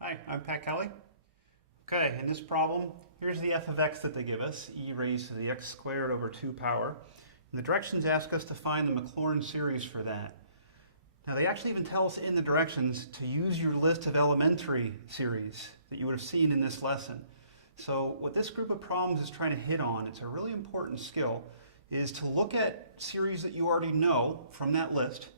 Hi, I'm Pat Kelly. Okay, in this problem, here's the f of x that they give us, e raised to the x squared over 2 power. And the directions ask us to find the Maclaurin series for that. Now they actually even tell us in the directions to use your list of elementary series that you would have seen in this lesson. So what this group of problems is trying to hit on, it's a really important skill, is to look at series that you already know from that list,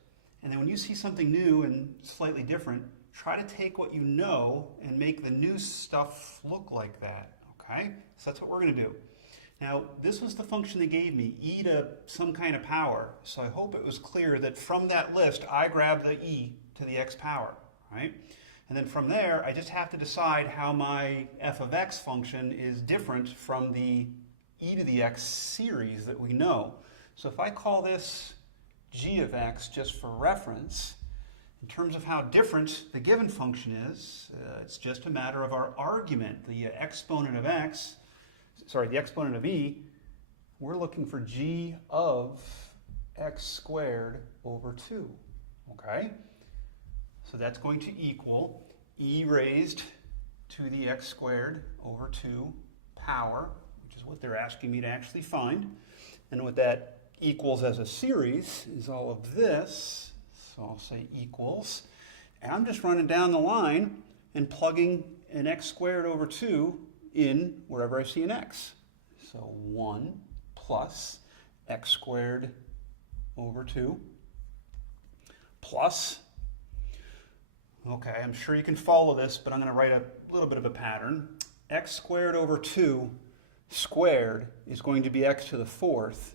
and then when you see something new and slightly different, try to take what you know and make the new stuff look like that, okay? So that's what we're going to do. Now, this was the function they gave me, e to some kind of power. So I hope it was clear that from that list, I grab the e to the x power, right? And then from there, I just have to decide how my f of x function is different from the e to the x series that we know. So if I call this g of x just for reference, in terms of how different the given function is, it's just a matter of our argument, the exponent of x, the exponent of e. We're looking for g of x squared over 2, okay? So that's going to equal e raised to the x squared over 2 power, which is what they're asking me to actually find. And what that equals as a series is all of this. So I'll say equals, and I'm just running down the line and plugging an x squared over 2 in wherever I see an x. So 1 plus x squared over 2 plus, okay, I'm sure you can follow this, but I'm going to write a little bit of a pattern. X squared over 2 squared is going to be x to the 4th,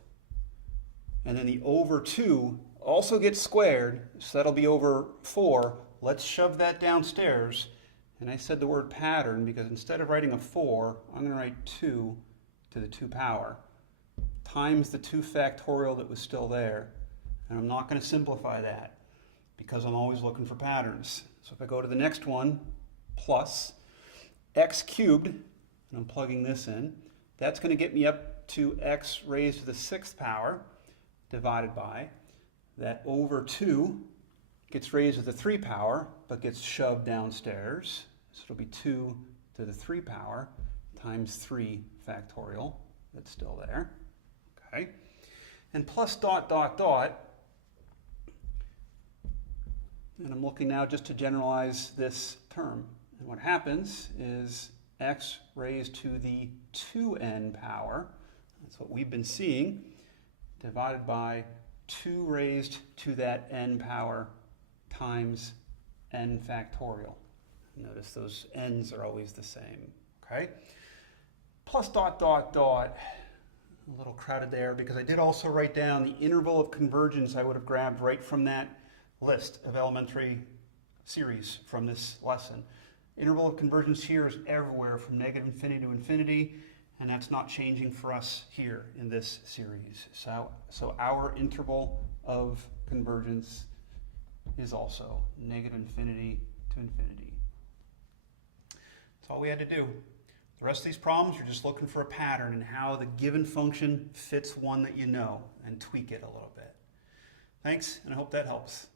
and then the over 2 also gets squared, so that'll be over 4. Let's shove that downstairs. And I said the word pattern because instead of writing a 4, I'm going to write 2 to the 2 power times the 2 factorial that was still there. And I'm not going to simplify that because I'm always looking for patterns. So if I go to the next one, plus x cubed, and I'm plugging this in, that's going to get me up to x raised to the 6th power divided by that over 2 gets raised to the 3 power, but gets shoved downstairs. So it'll be 2 to the 3 power times 3 factorial. That's still there. Okay. And plus dot, dot, dot. And I'm looking now just to generalize this term. And what happens is x raised to the 2n power, that's what we've been seeing, divided by 2 raised to that n power times n factorial. Notice those n's are always the same, okay? Plus dot, dot, dot. A little crowded there because I did also write down the interval of convergence I would have grabbed right from that list of elementary series from this lesson. Interval of convergence here is everywhere from negative infinity to infinity, and that's not changing for us here in this series. So our interval of convergence is also negative infinity to infinity. That's all we had to do. The rest of these problems, you're just looking for a pattern and how the given function fits one that you know and tweak it a little bit. Thanks, and I hope that helps.